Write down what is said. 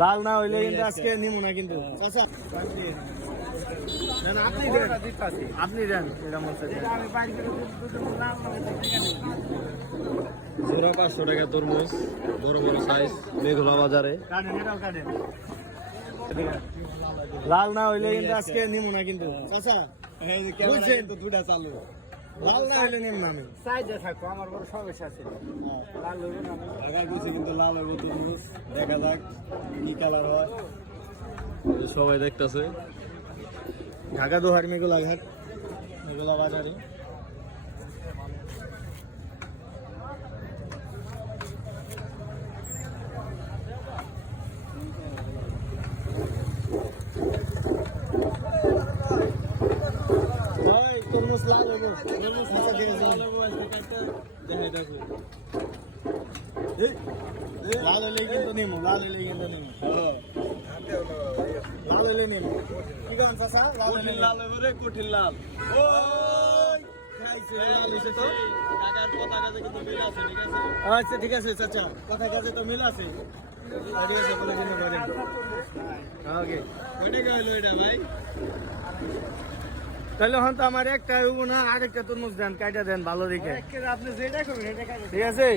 লাল না হইলে কিন্তু আজকে নিমু না কিন্তু চাচা আপনি দেন এটা মনে জোড়া 500 টাকা তরমুজ, বড় বড় সাইজ, মেঘলা বাজারে। লাল না হইলে কিন্তু আজকে নিমু না কিন্তু চাচা বুঝছেন তো দুটা চালু। লাল না হইলে নিম না আমি সাইডে থাকো, আমার বড় সমস্যা আছে। লাল হইবে না। ঢাকা গেছে কিন্তু লাল হইব তরমুজ, দেখা যাক কি কালার হয়। সবাই দেখতেছে। ঢাকা দোহার মেঘলা ঘাট মেঘলা বাজারে তরমুজ লাল হইব লাল হইলে কিন্তু নিমু লাল হইলে কিন্তু নিমু লাল হইলে নিমু কি করেন চাচা লাল হইলে কঠিন লাল হইব রে, কঠিন লাল। কাকার কথা কাজে কিন্তু মিল আছে, ঠিক আছে? আচ্ছা ঠিক আছে চাচা কথা কাজে তো মিল আছে ঠিক আছে বলে দিন করেন ওকে কয় টাকা হইলো এটা ভাই? তাহলে হন তো আমার একটা হইব না আরেকটা তরমুজ দেন কাইটা দেন ভালো দেখে আপনি যেটা করবেন এটা ঠিক আছে